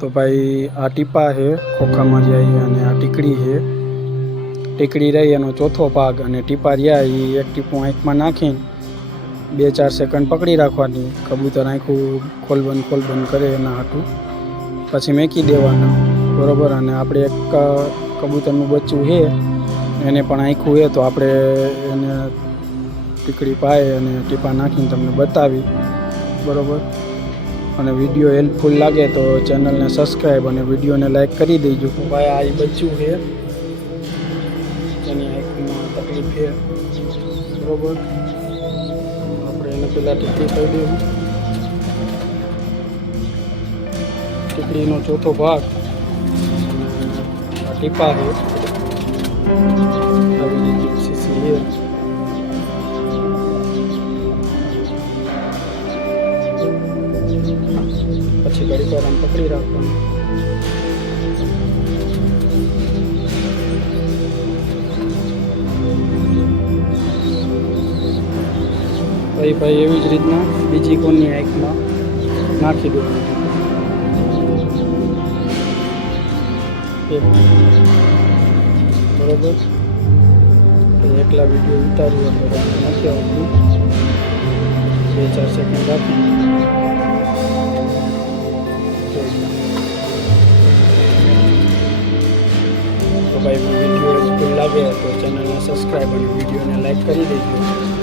तो भाई आ टीपा है खोखा में जाए अने आ टीकड़ी है। टीकड़ी रही एनो चौथो भाग अने टीपा रह्या ए एक टीपू आँख में नाखी 2-4 सेकंड पकड़ी राखवानी। कबूतर आँखों खोल बंद करे एना हाटू पछी मेकी देवाना बरोबर। अने आपणे एक कबूतरनुं बच्चुं है एने पण आँखों है तो आपणे एने टीकड़ी पाए अने टीपा नाखीने तमने बतावी बरोबर। अने विडियो हेल्पफुल लागे तो चेनल ने सब्सक्राइब अने विडियो ने लाइक करी देजो। भाई आ बच्चुं है एनी आँखों तकलीफ है बरोबर। આપણે એને પહેલાં ટીકડી કરી દેવું। ટીકડીનો ચોથો ભાગ આ ટીપા છે આવી રીતે સીસી છે। પછી ઘડીક વાર આમ પકડી રાખવાનું। भाई एवी ज रीतना बीजी कोनी आँख में नाखी दो बराबर। एकला विडियो उतारू एटले नहीं आवतुं 2-4 सेकंड राखी तो भाई विडियो हेल्पफुल लगे तो चैनल ने सब्सक्राइब और विडियो ने लाइक करी दीजिए।